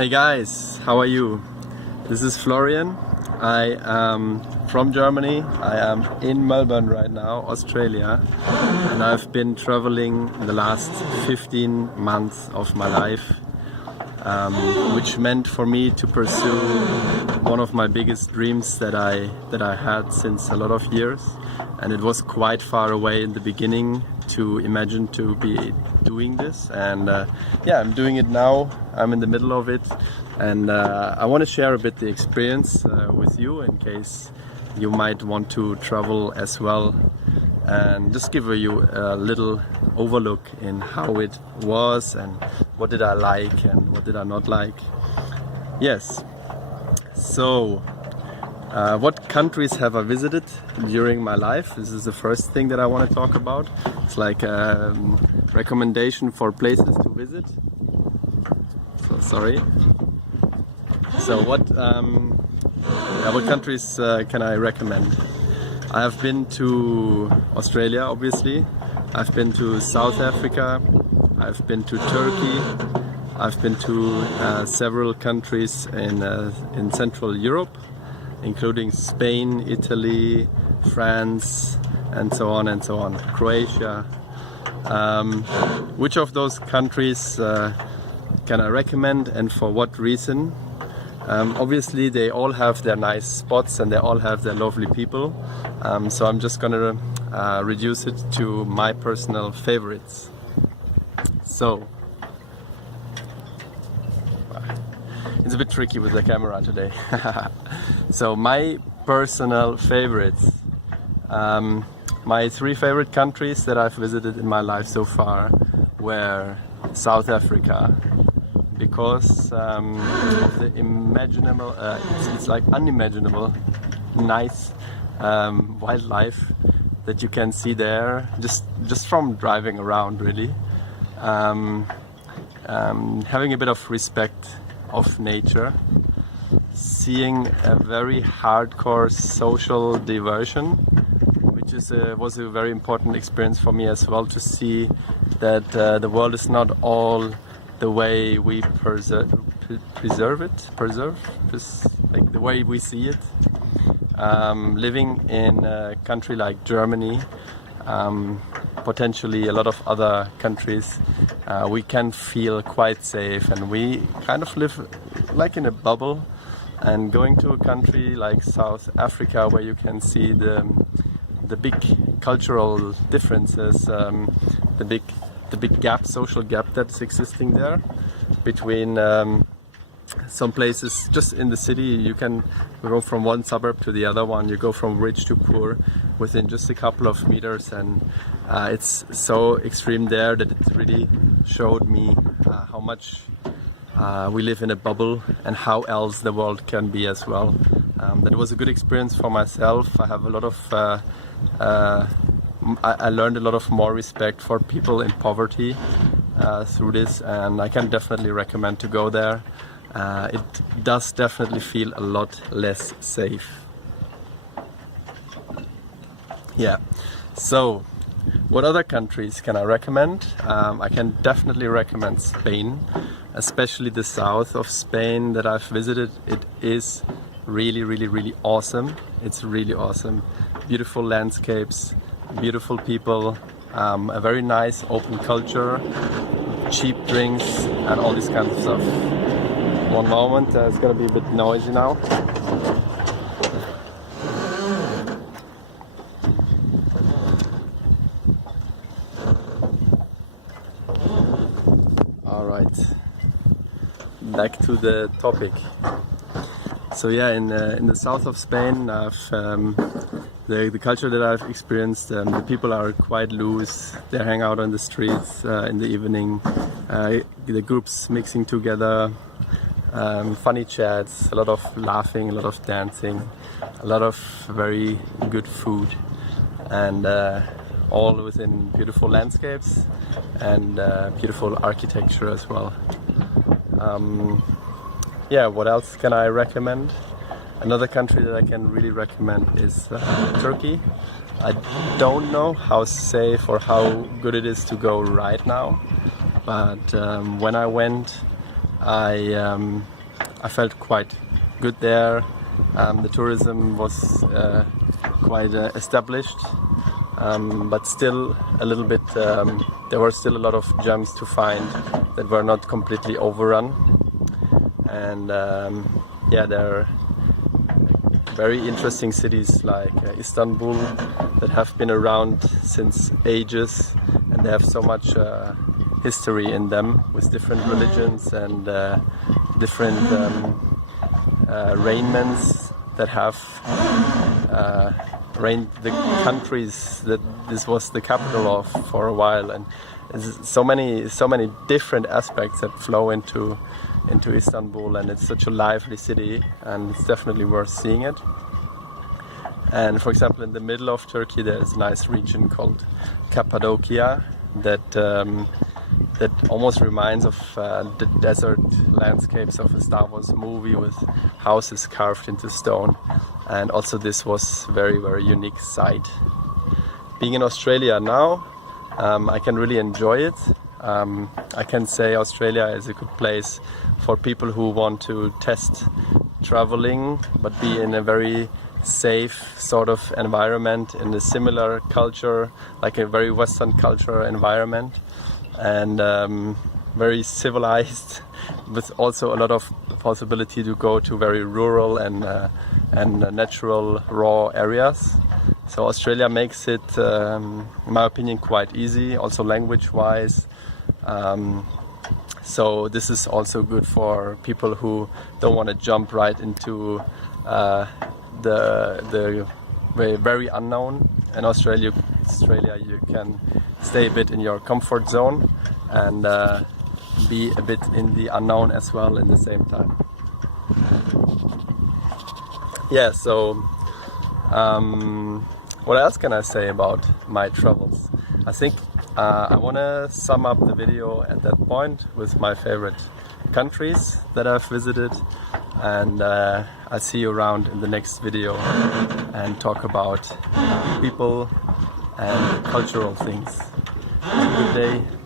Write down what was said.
Hey guys, how are you? This is Florian. I am from Germany. I am in Melbourne right now, Australia, and I've been traveling the last 15 months of my life, which meant for me to pursue one of my biggest dreams that I had since a lot of years, and it was quite far away in the beginning to imagine to be doing this, and yeah, I'm doing it now. I'm in the middle of it, and I want to share a bit the experience with you in case you might want to travel as well, and just give you a little overlook in how it was and what did I like and what did I not like. Yes, so what countries have I visited during my life? This is the first thing that I want to talk about. It's like a recommendation for places to visit. So sorry. So what countries can I recommend? I have been to Australia, obviously. I've been to South Africa. I've been to Turkey. I've been to several countries in Central Europe, including Spain, Italy, France, and so on and so on. Croatia. Which of those countries can I recommend, and for what reason? Obviously they all have their nice spots and they all have their lovely people, so I'm just gonna reduce it to my personal favorites. So it's a bit tricky with the camera today. So my personal favorites, my three favorite countries that I've visited in my life so far were South Africa, because of the imaginable, it's like unimaginable, nice wildlife that you can see there, just from driving around, really. Having a bit of respect of nature, seeing a very hardcore social diversion, which was a very important experience for me as well, to see that the world is not all the way we preserve like the way we see it. Living in a country like Germany, potentially a lot of other countries, we can feel quite safe, and we kind of live like in a bubble. And going to a country like South Africa, where you can see the big cultural differences, the big gap, social gap that's existing there between some places. Just in the city, you can go from one suburb to the other one. You go from rich to poor within just a couple of meters, and it's so extreme there that it really showed me how much we live in a bubble and how else the world can be as well. That was a good experience for myself. I have a lot of I learned a lot of more respect for people in poverty through this, and I can definitely recommend to go there. It does definitely feel a lot less safe. Yeah, so what other countries can I recommend? I can definitely recommend Spain, especially the south of Spain that I've visited. It is really, really, really awesome. It's really awesome. Beautiful landscapes, beautiful people, a very nice open culture, cheap drinks, and all this kind of stuff. One moment, it's gonna be a bit noisy now. All right, back to the topic. So yeah, in the south of Spain, the culture that I've experienced, the people are quite loose. They hang out on the streets in the evening, the groups mixing together, funny chats, a lot of laughing, a lot of dancing, a lot of very good food, and all within beautiful landscapes and beautiful architecture as well. Yeah, what else can I recommend? Another country that I can really recommend is Turkey. I don't know how safe or how good it is to go right now, but when I went, I felt quite good there. The tourism was quite established, but still a little bit, there were still a lot of gems to find that were not completely overrun. And yeah, there are very interesting cities like Istanbul that have been around since ages, and they have so much history in them with different religions and different reignments that have reigned the countries that this was the capital of for a while. And there's so many different aspects that flow into Istanbul, and it's such a lively city, and it's definitely worth seeing it. And for example, in the middle of Turkey there's a nice region called Cappadocia that almost reminds of the desert landscapes of a Star Wars movie with houses carved into stone. And also this was very unique sight. Being in Australia now, I can really enjoy it. I can say Australia is a good place for people who want to test traveling but be in a very safe sort of environment, in a similar culture, like a very Western culture environment, and very civilized, with also a lot of possibility to go to very rural and natural raw areas. So Australia makes it, in my opinion, quite easy, also language-wise. So this is also good for people who don't want to jump right into the very unknown. In Australia you can stay a bit in your comfort zone and be a bit in the unknown as well in the same time. Yeah, so what else can I say about my travels? I think I want to sum up the video at that point with my favorite countries that I've visited, and I'll see you around in the next video and talk about people and cultural things. Have a good day.